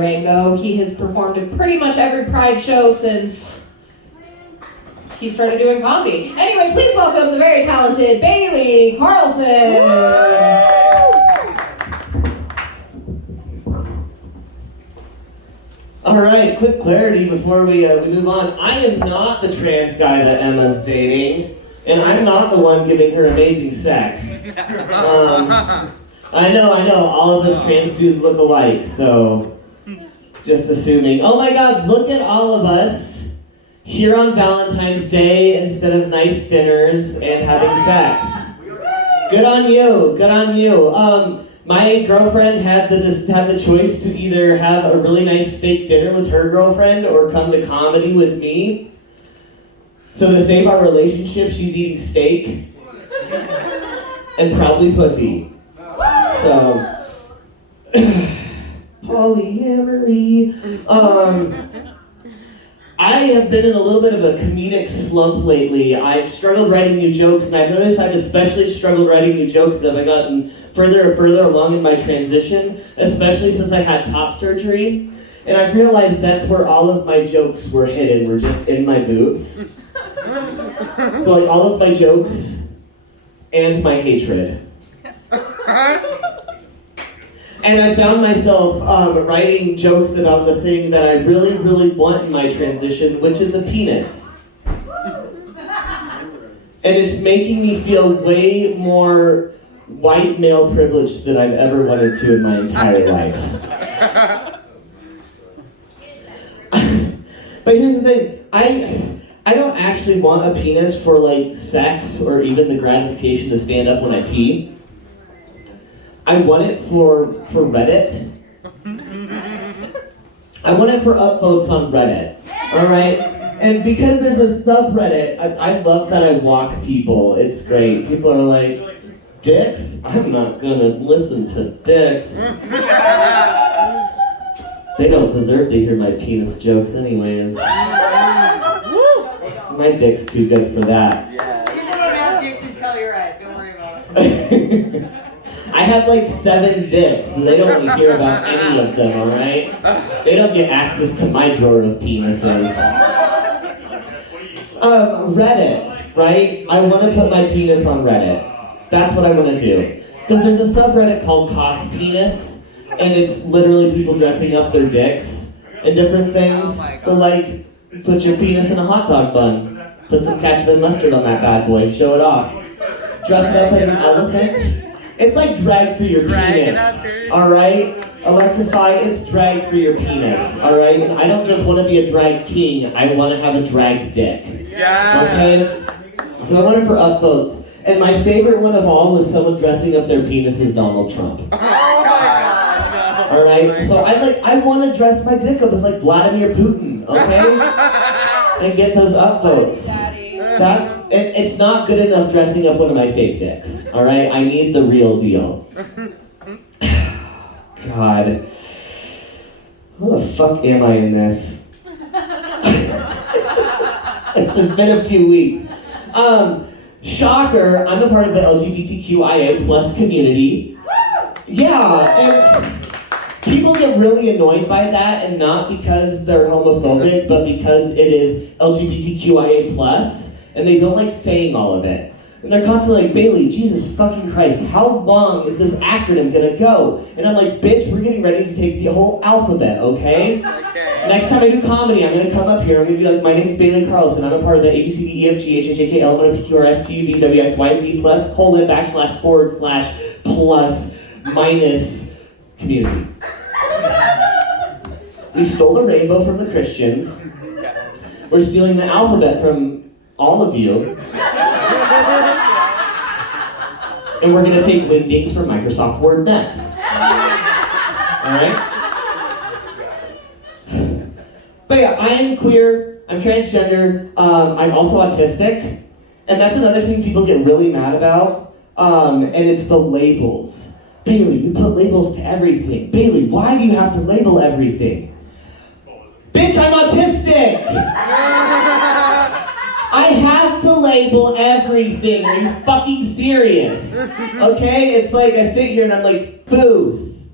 Durango. He has performed at pretty much every Pride show since he started doing comedy. Anyway, please welcome the very talented Bailey Carlson. All right, quick clarity before we move on. I am not the trans guy that Emma's dating, and I'm not the one giving her amazing sex. I know, all of us trans dudes look alike, so just assuming. Oh my God, look at all of us here on Valentine's Day instead of nice dinners and having sex. Good on you, good on you. My girlfriend had the choice to either have a really nice steak dinner with her girlfriend or come to comedy with me. So to save our relationship, she's eating steak and probably pussy. So, polyamory. I have been in a little bit of a comedic slump lately. I've struggled writing new jokes, and I've noticed I've especially struggled writing new jokes as I've gotten further and further along in my transition, especially since I had top surgery. And I've realized that's where all of my jokes were hidden, were just in my boobs. So like all of my jokes and my hatred. And I found myself writing jokes about the thing that I really, really want in my transition, which is a penis. And it's making me feel way more white male privilege than I've ever wanted to in my entire life. But here's the thing, I don't actually want a penis for like sex or even the gratification to stand up when I pee. I want it for Reddit. I want it for upvotes on Reddit, alright? And because there's a subreddit, I love that I walk people, it's great. People are like, dicks? I'm not gonna listen to dicks. They don't deserve to hear my penis jokes anyways. My dick's too good for that. People don't have dicks until you're right, don't worry about it. I have like 7 dicks, so they don't want to hear about any of them, alright? They don't get access to my drawer of penises. Reddit, right? I want to put my penis on Reddit. That's what I want to do. Because there's a subreddit called Cost Penis, and it's literally people dressing up their dicks and different things. So like, put your penis in a hot dog bun. Put some ketchup and mustard on that bad boy, show it off. Dress it up as an elephant. It's like drag for your penis, alright? Electrify, it's drag for your penis, alright? And I don't just want to be a drag king, I want to have a drag dick. Okay? So I want it for upvotes. And my favorite one of all was someone dressing up their penis as Donald Trump. Oh my God! No. Alright? So I want to dress my dick up as like Vladimir Putin, okay? And get those upvotes. It's not good enough dressing up one of my fake dicks, alright? I need the real deal. God. Who the fuck am I in this? It's been a few weeks. Shocker, I'm a part of the LGBTQIA plus community. Yeah, and people get really annoyed by that, and not because they're homophobic, but because it is LGBTQIA plus. And they don't like saying all of it. And they're constantly like, Bailey, Jesus fucking Christ, how long is this acronym gonna go? And I'm like, bitch, we're getting ready to take the whole alphabet, okay? Next time I do comedy, I'm gonna come up here, I'm gonna be like, my name's Bailey Carlson, I'm a part of the ABCDEFGHIJKL1PQRSTUVWXYZ plus // plus minus community. We stole the rainbow from the Christians. We're stealing the alphabet from all of you. And we're gonna take wingdings from Microsoft Word next. Alright? But yeah, I am queer, I'm transgender, I'm also autistic, and that's another thing people get really mad about, and it's the labels. Bailey, you put labels to everything. Bailey, why do you have to label everything? Bitch, I'm autistic! I have to label everything. Are you fucking serious? Okay? It's like I sit here and I'm like, booth,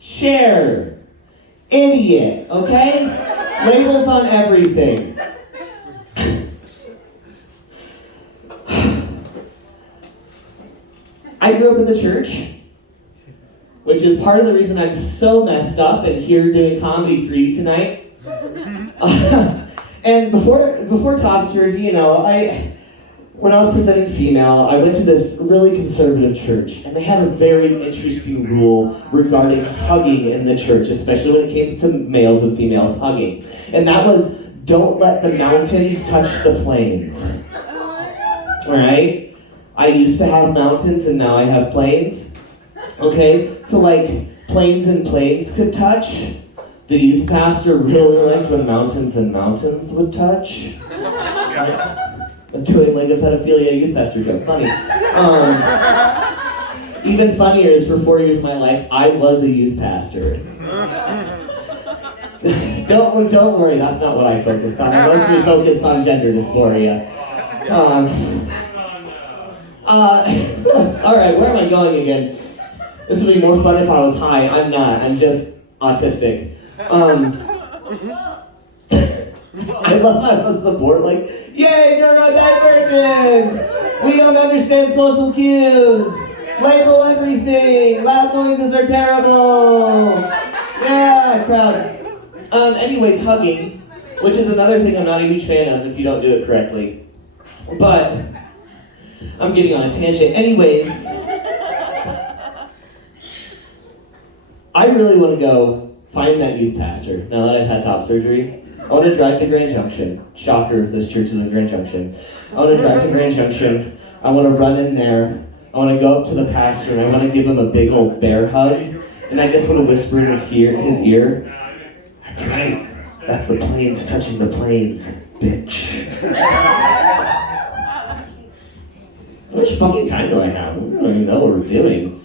chair, Idiot, okay? Labels on everything. I grew up in the church, which is part of the reason I'm so messed up and here doing comedy for you tonight. And before top surgery, when I was presenting female, I went to this really conservative church, and they had a very interesting rule regarding hugging in the church, especially when it came to males and females hugging. And that was, don't let the mountains touch the plains. All right? I used to have mountains, and now I have plains. Okay? So like, plains and plains could touch. The youth pastor really liked when mountains and mountains would touch. I'm doing like a pedophilia youth pastor joke. Funny. Even funnier is for 4 years of my life, I was a youth pastor. Don't worry, that's not what I focused on. I mostly focused on gender dysphoria. Alright, where am I going again? This would be more fun if I was high. I'm not. I'm just autistic. I love that support, like, yay, neurodivergence! We don't understand social cues! Label everything! Loud noises are terrible! Yeah, crowd. Anyways, hugging, which is another thing I'm not a huge fan of if you don't do it correctly. But, I'm getting on a tangent. Anyways, I really want to go find that youth pastor now that I've had top surgery. I want to drive to Grand Junction. Shocker, this church is in Grand Junction. I want to drive to Grand Junction. I want to run in there. I want to go up to the pastor and I want to give him a big old bear hug. And I just want to whisper in his ear, that's right. That's the planes touching the planes, bitch. How much fucking time do I have? I don't even know what we're doing.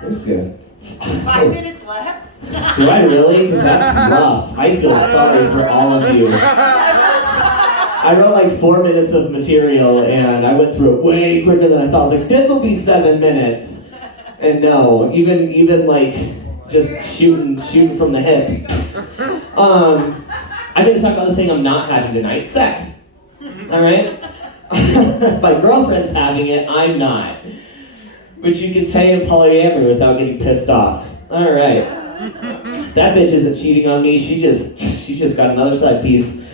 I'm just gonna... 5 minutes left? Do I really? Because that's rough. I feel sorry for all of you. I wrote like 4 minutes of material and I went through it way quicker than I thought. I was like, this will be 7 minutes. And no, even like just shooting from the hip. I'm going to talk about the thing I'm not having tonight, sex. Alright? My girlfriend's having it, I'm not. Which you can say in polyamory without getting pissed off. Alright. That bitch isn't cheating on me, she just got another side piece. In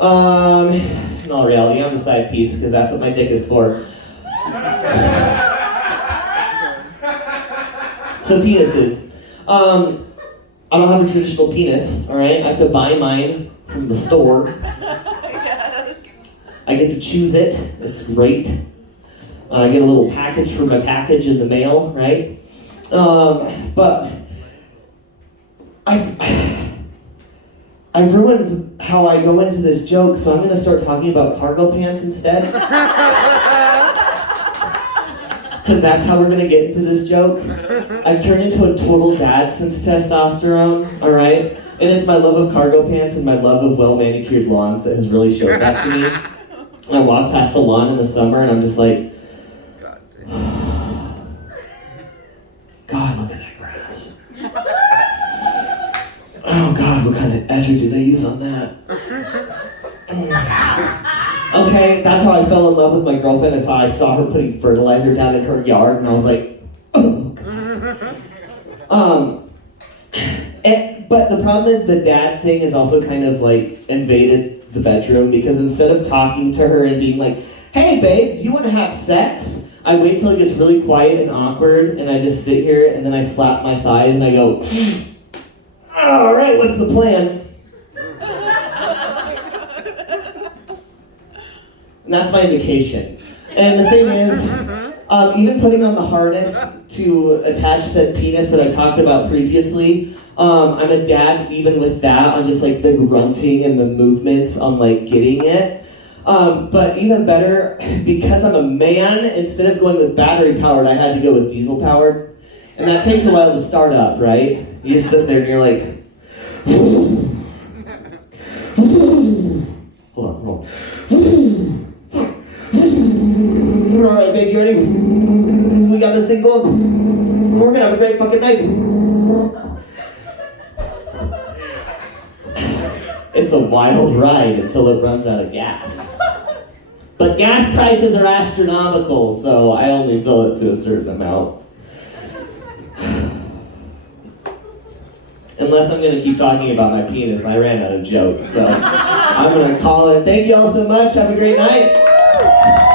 all reality, I'm the side piece, because that's what my dick is for. So penises. I don't have a traditional penis, alright? I have to buy mine from the store. I get to choose it, it's great. I get a little package for my package in the mail, right? But I ruined how I go into this joke, so I'm going to start talking about cargo pants instead. Because that's how we're going to get into this joke. I've turned into a total dad since testosterone, alright? And it's my love of cargo pants and my love of well-manicured lawns that has really showed that to me. I walk past the lawn in the summer and I'm just like, God, look at that grass. Oh God, what kind of etcher do they use on that? Okay, that's how I fell in love with my girlfriend, is how I saw her putting fertilizer down in her yard, and I was like, oh. But the problem is the dad thing is also kind of like invaded the bedroom, because instead of talking to her and being like, hey babe, do you want to have sex? I wait till it gets really quiet and awkward, and I just sit here, and then I slap my thighs, and I go, all right, what's the plan? And that's my indication. And the thing is, even putting on the harness to attach said penis that I talked about previously, I'm a dad even with that, on just like the grunting and the movements on like getting it. But even better, because I'm a man, instead of going with battery powered, I had to go with diesel powered. And that takes a while to start up, right? You just sit there and you're like, hold on. All right, babe, you ready? We got this thing going. We're gonna have a great fucking night. It's a wild ride until it runs out of gas. But gas prices are astronomical, so I only fill it to a certain amount. Unless I'm going to keep talking about my penis, I ran out of jokes, so I'm going to call it. Thank you all so much. Have a great night.